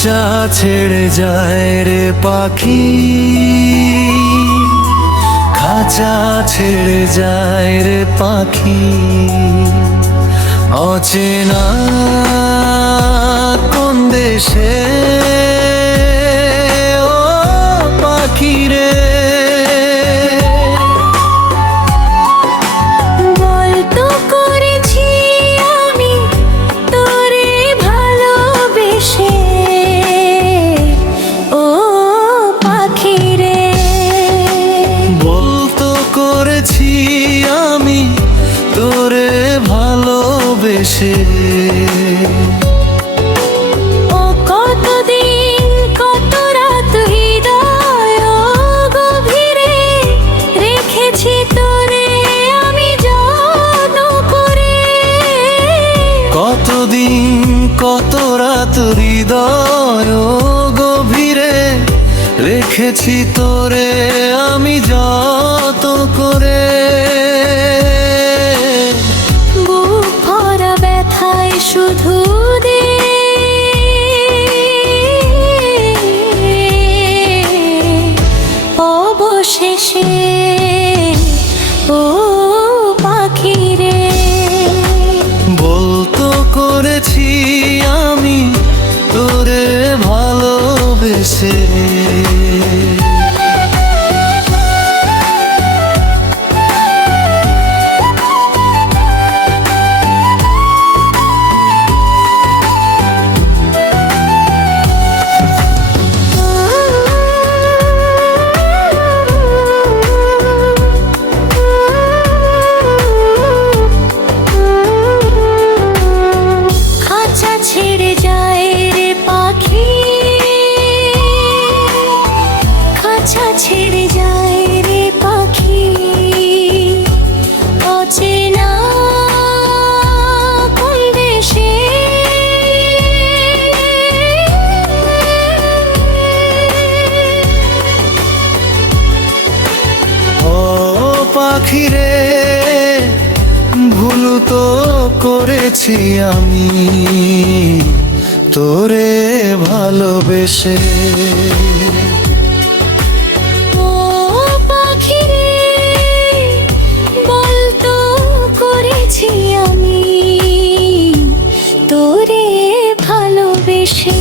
খাঁচা ছেড়ে যায় রে পাখি, খাঁচা ছেড়ে যায় রে পাখি। অচেনা কোন দেশে ও পাখি রে। বলতো করেছি আমি তোরে ভালোবেসে, ও পাখি রে। বলতো করেছি আমি তোরে ভালোবেসে, ও কতদিন কত রাত হৃদয় গভীরে রেখেছি তোরে আমি যত্ন করে। কতদিন কত রাত হৃদয় গভীরে রেখেছি তোরে আমি যত করে। বুক ভরা ব্যথায় শুধু দে অবশেষে ও পাখি রে। বলতো করেছি আমি তোরে ভালোবেসে, খাঁচা ছেড়ে যায় রে পাখি, খাঁচা ছেড়ে যায় রে পাখি। অচেনা কোন দেশে ও পাখি রে, ভুল তো করেছি আমি তোরে ভালোবেসে। ও পাখি রে, বলতো করেছি আমি তোরে ভালোবেসে।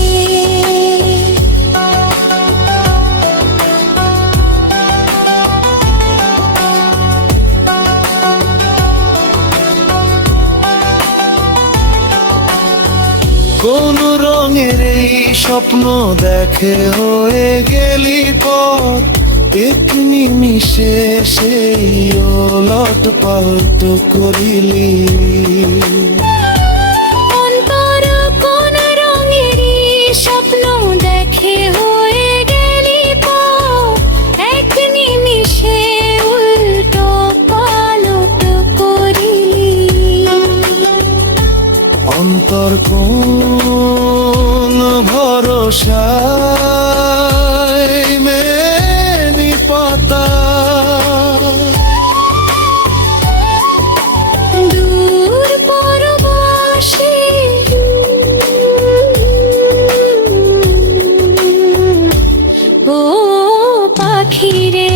কোন রঙের এই স্বপ্ন দেখে হয়ে গেলি পথ, এক নিমিষে সেই ওলট পালট করিলি। অন্তর কোন রঙেরই স্বপ্ন দেখে হয়ে গেলি পথ, এক নিমিষে উল্টো পালট করিলি। অন্তর কোন ভরসায় মেনি পাতা, দূর পরবাসে ও পাখি রে।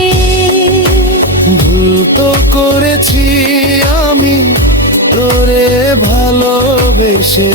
ভুল তো করেছি আমি তোরে ভালোবেসে।